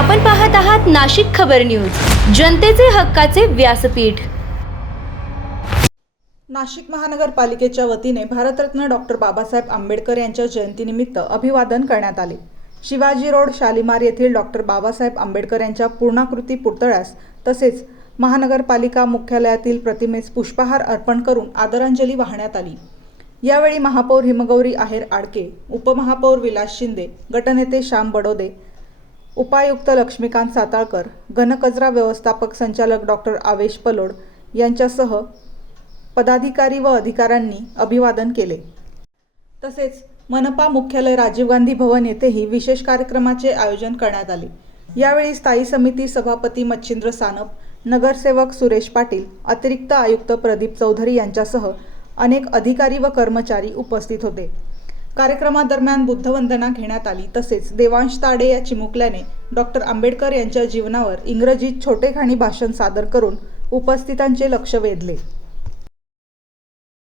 आपण पाहत आहात नाशिक खबर न्यूज, जनतेचे हक्काचे व्यासपीठ। नाशिक महानगरपालिकेच्या वतीने भारतरत्न डॉक्टर बाबासाहेब आंबेडकर यांच्या जयंतीनिमित्त अभिवादन करण्यात आले। शिवाजी रोड शालिमार येथील डॉक्टर बाबासाहेब आंबेडकर यांच्या पूर्णाकृती पुतळ्यास तसेच महानगरपालिका मुख्यालयातील प्रतिमेस पुष्पहार अर्पण करून आदरांजली वाहण्यात आली। यावेळी महापौर हिमगौरी आहेर आडके, उपमहापौर विलास शिंदे, गटनेते श्याम बडोदे, उपायुक्त लक्ष्मीकांत साताळकर, घनकचरा व्यवस्थापक संचालक डॉक्टर आवेश पलोड यांच्यासह पदाधिकारी व अधिकाऱ्यांनी अभिवादन केले। तसेच मनपा मुख्यालय राजीव गांधी भवन येथेही विशेष कार्यक्रमाचे आयोजन करण्यात आले। यावेळी स्थायी समिती सभापती मच्छिंद्र सानप, नगरसेवक सुरेश पाटील, अतिरिक्त आयुक्त प्रदीप चौधरी यांच्यासह अनेक अधिकारी व कर्मचारी उपस्थित होते। कार्यक्रमादरम्यान बुद्धवंदना घेण्यात आली। तसेच देवांश ताडे या चिमुकल्याने डॉक्टर आंबेडकर यांच्या जीवनावर इंग्रजीत छोटेखानी भाषण सादर करून उपस्थितांचे लक्ष वेधले।